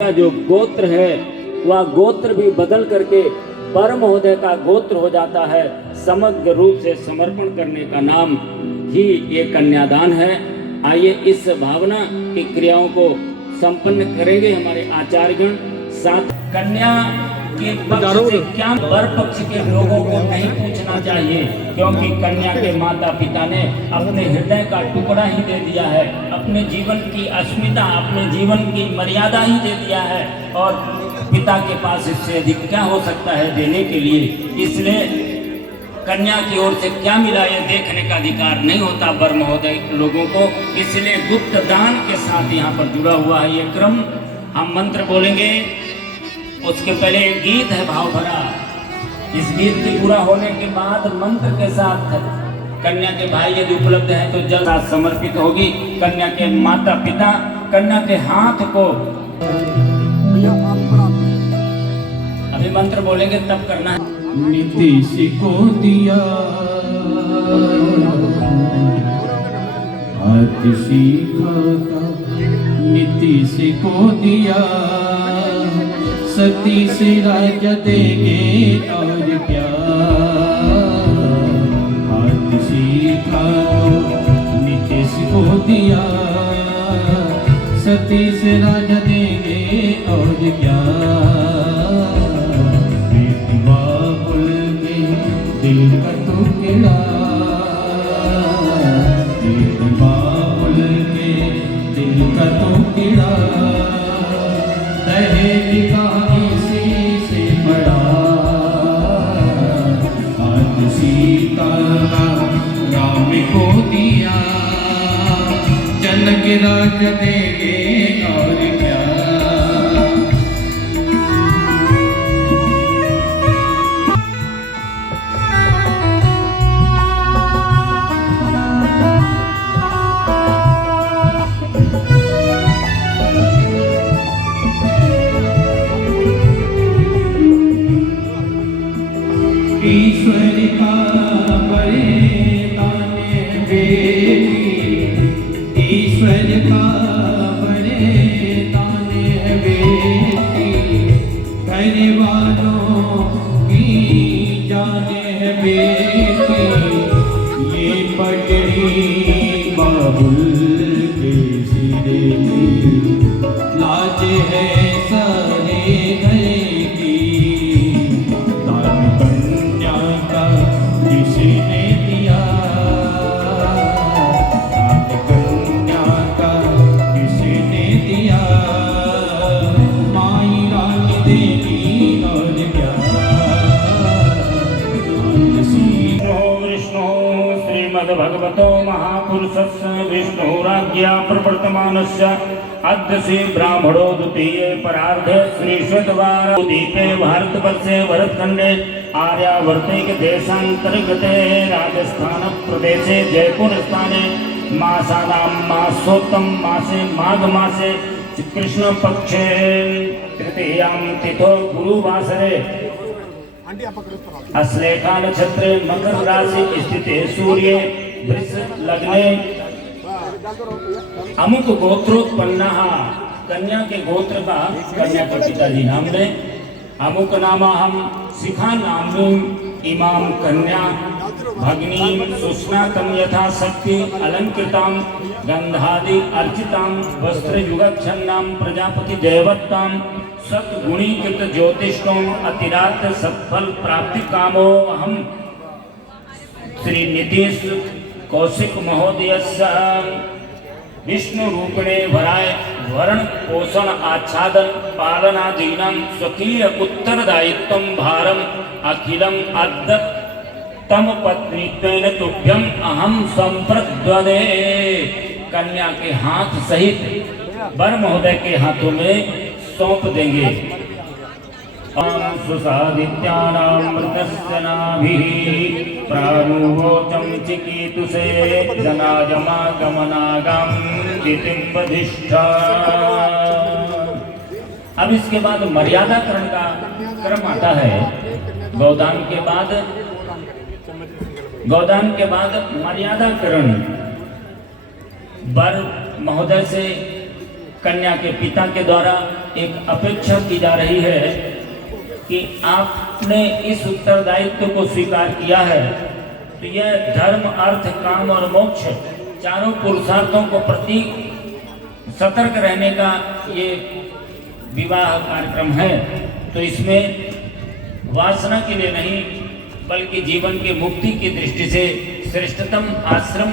का जो गोत्र है वह गोत्र भी बदल करके वर महोदय का गोत्र हो जाता है। समग्र रूप से समर्पण करने का नाम ही ये कन्यादान है। आइए इस भावना की क्रियाओं को संपन्न करेंगे हमारे आचार्यगण। साथ कन्या के पक्ष से क्या वर पक्ष के लोगों को नहीं पूछना चाहिए, क्योंकि कन्या के माता पिता ने अपने हृदय का टुकड़ा ही दे दिया है, अपने जीवन की अस्मिता, अपने जीवन की मर्यादा ही दे दिया है, और पिता के पास इससे अधिक क्या हो सकता है देने के लिए। इसलिए कन्या की ओर से क्या मिला ये देखने का अधिकार नहीं होता वर महोदय लोगों को। इसलिए गुप्त दान के साथ यहाँ पर जुड़ा हुआ है ये क्रम। हम मंत्र बोलेंगे, उसके पहले एक गीत है भाव भरा। इस गीत के पूरा होने के बाद मंत्र के साथ कन्या के भाई यदि उपलब्ध है तो जल्द समर्पित होगी। कन्या के माता पिता कन्या के हाथ को अभी मंत्र बोलेंगे तब करना है। नीतीश को दिया हाथ सीखा का, नीतीश को दिया सतीश राज देंगे और क्या। हाथ सीखा नीतीश को दिया सतीश राज देंगे और क्या। बेटिया बोल के दिल का टुकड़ा, बेटिया बोल के दिल का टुकड़ा, दहेज का इसी से बड़ा। आज सीता राम को दिया जनक राज देंगे और क्या। ईश्वर का वरदान बेटी, ईश्वर का वरदान बेटी, घर वालों की जान है बेटी। ये पगड़ी बाबुल के सिरे की, लाज है सारे घर की। जिसने दिया कन्या का, जिसने दिया माई रानी देवी और क्या। विष्णु श्रीमद्भगवतो महापुरुषस्य विष्णुराज्ञा प्रवर्तमानस्य अद्य श्री ब्राह्मणो द्वितीये परार्धे श्री श्वेतवार दीपे भारतवर्षे भरतखंडे आर्यावर्ते के देशांतर्गते राजस्थान प्रदेशे जयपुर स्थाने मासानां मासोत्तम मासे माघ मासे कृष्ण पक्षे तृतीयां तिथो गुरुवासरे अश्लेषा नक्षत्रे मकर राशि स्थिते सूर्ये वृष लग्ने अमुक गोत्रोत्पन्ना। कन्या के गोत्र का कन्या के पिताजी नाम दे। अमुक नामा हम शिखा नाम इमाम कन्या भगिनीं सुस्नातं यथा शक्ति अलंकृतां गंधादि अर्चितां वस्त्रयुगच्छन्नां प्रजापति देवतां सद्गुणीकृत ज्योतिष्ठों अतिरात सत्फल प्राप्ति कामो अहम श्री नीतीश कौशिक महोदयस्य विष्णु रूपिणे वराय वरण पोषण आच्छादन पालनाधीनं स्वकीय उत्तरदायित्वं भारम अखिलम अद्दत्तम पत्नीत्वेन तुभ्यम अहम संप्रद्वदे। कन्या के हाथ सहित वर महोदय के हाथों में सौंप देंगे। सुसादित्यानामृतस्य नाभिः प्राणुवोचं चिकीतुषे जनाजमागमनागं दितिवधिष्ठा। अब इसके बाद मर्यादाकरण का क्रम आता है। गोदान के बाद मर्यादाकरण। वर महोदय से कन्या के पिता के द्वारा एक अपेक्षा की जा रही है कि आपने इस उत्तरदायित्व को स्वीकार किया है, तो यह धर्म, अर्थ, काम और मोक्ष चारों पुरुषार्थों को प्रति सतर्क रहने का ये विवाह कार्यक्रम है। तो इसमें वासना के लिए नहीं, बल्कि जीवन की मुक्ति की दृष्टि से श्रेष्ठतम आश्रम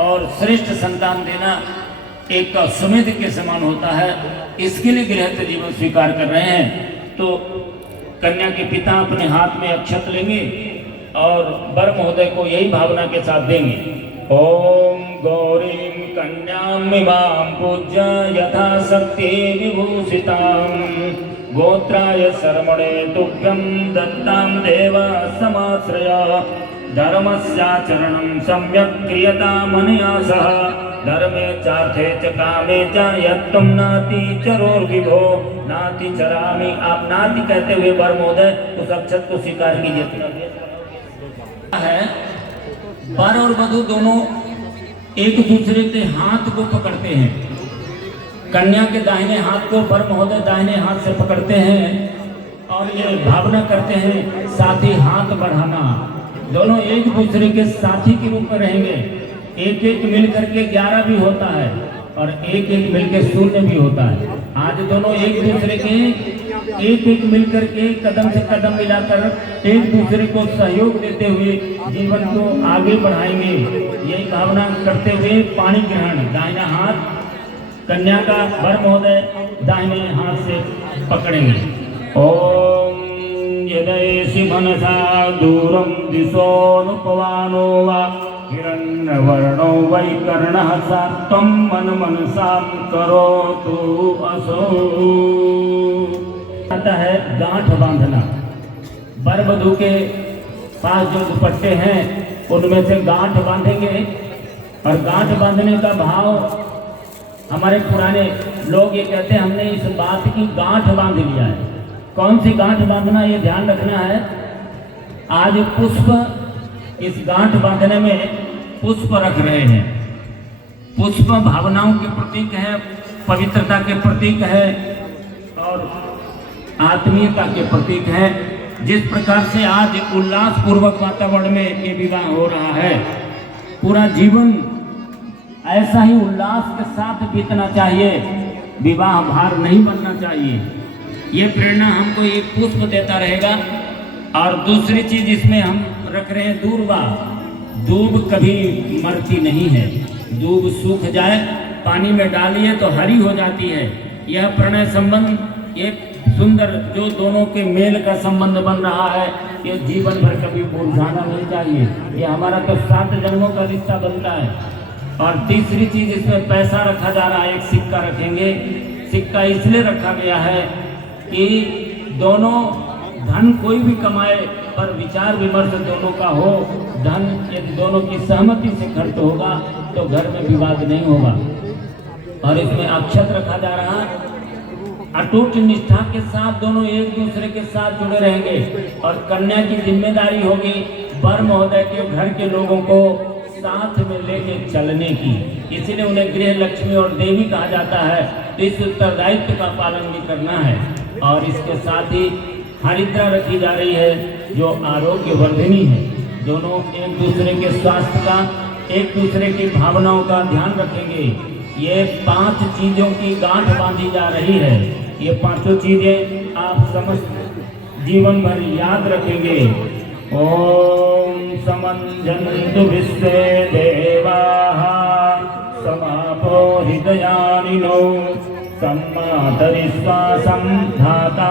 और श्रेष्ठ संतान देना एक सुमेध के समान होता है। इसके लिए गृहस्थ जीवन स्वीकार कर रहे हैं। तो कन्या के पिता अपने हाथ में अक्षत लेंगे और वर महोदय को यही भावना के साथ देंगे। ओम गौरीं कन्यामिमां पूज्य यथाशक्ति विभूषितां गोत्राय शर्मणे तुभ्यं दत्तां देव समाश्रया धर्मस्याचरणं सम्यक् क्रियतामनया सह धर्मे चार्थे च कामे च यत्तुम नाति चरोर्विभो नाति चरामि। आप नाति कहते हुए वर महोदय उस अक्षत को स्वीकार कीजिए। है वर और वधू दोनों एक दूसरे के हाथ को पकड़ते हैं। कन्या के दाहिने हाथ को वर महोदय दाहिने हाथ से पकड़ते हैं और ये भावना करते हैं साथी हाथ बढ़ाना। दोनों एक दूसरे के साथी के रूप में रहेंगे। एक एक मिलकर के 11 भी होता है और एक एक मिलकर 0 भी होता है। आज दोनों एक दूसरे के एक मिलकर के कदम से कदम मिलाकर एक दूसरे को सहयोग देते हुए जीवन को आगे बढ़ाएंगे। यही भावना करते हुए पाणी ग्रहण दाहिना हाथ कन्या का वर महोदय दाहिने हाथ से पकड़ेंगे। ओम यदैषि मनसा दूरं दिशोऽनुपवानो वा हिरण्यवर्णो वै कर्णः सा त्वं मनसां करोतु असौ। आता है गांठ बांधना। वर वधू के पास जो दुपट्टे हैं उनमें से गांठ बांधेंगे और गांठ बांधने का भाव हमारे पुराने लोग ये कहते हैं हमने इस बात की गांठ बांध लिया है। कौन सी गांठ बांधना, ये ध्यान रखना है। आज पुष्प इस गांठ बांधने में पुष्प रख रहे हैं। पुष्प भावनाओं के प्रतीक है, पवित्रता के प्रतीक है और आत्मीयता के प्रतीक है। जिस प्रकार से आज उल्लास पूर्वक वातावरण में ये विवाह हो रहा है, पूरा जीवन ऐसा ही उल्लास के साथ बीतना चाहिए। विवाह भार नहीं बनना चाहिए। ये प्रेरणा हमको ये पुष्प देता रहेगा। और दूसरी चीज इसमें हम रख रहे हैं दूर्वा। दूब कभी मरती नहीं है। दूब सूख जाए, पानी में डालिए तो हरी हो जाती है। यह प्रणय संबंध एक सुंदर जो दोनों के मेल का संबंध बन रहा है, ये जीवन भर कभी मुरझाना नहीं चाहिए। ये हमारा तो 7 जन्मों का रिश्ता बनता है। और तीसरी चीज इसमें पैसा रखा जा रहा है। एक सिक्का रखेंगे। सिक्का इसलिए रखा गया है कि दोनों धन कोई भी कमाए पर विचार विमर्श दोनों का हो। धन यदि दोनों की सहमति से खर्च होगा तो घर में विवाद नहीं होगा। और इसमें अक्षत रखा जा रहा है। अटूट निष्ठा के साथ दोनों एक दूसरे के साथ जुड़े रहेंगे। और कन्या की जिम्मेदारी होगी वर महोदय के घर के लोगों को साथ में लेके चलने की। इसीलिए उन्हें गृह लक्ष्मी और देवी कहा जाता है। तो इस उत्तरदायित्व का पालन भी करना है। और इसके साथ ही हरिद्रा रखी जा रही है जो आरोग्य वर्धिनी है। दोनों एक दूसरे के स्वास्थ्य का, एक दूसरे की भावनाओं का ध्यान रखेंगे। ये 5 चीजों की गांठ बांधी जा रही है। ये 5 चीजें आप समस्त जीवन भर याद रखेंगे। ओम समंजन्तु विश्वे देवाः समापो हृदयानिनो सम्मातरिस्वा संधाता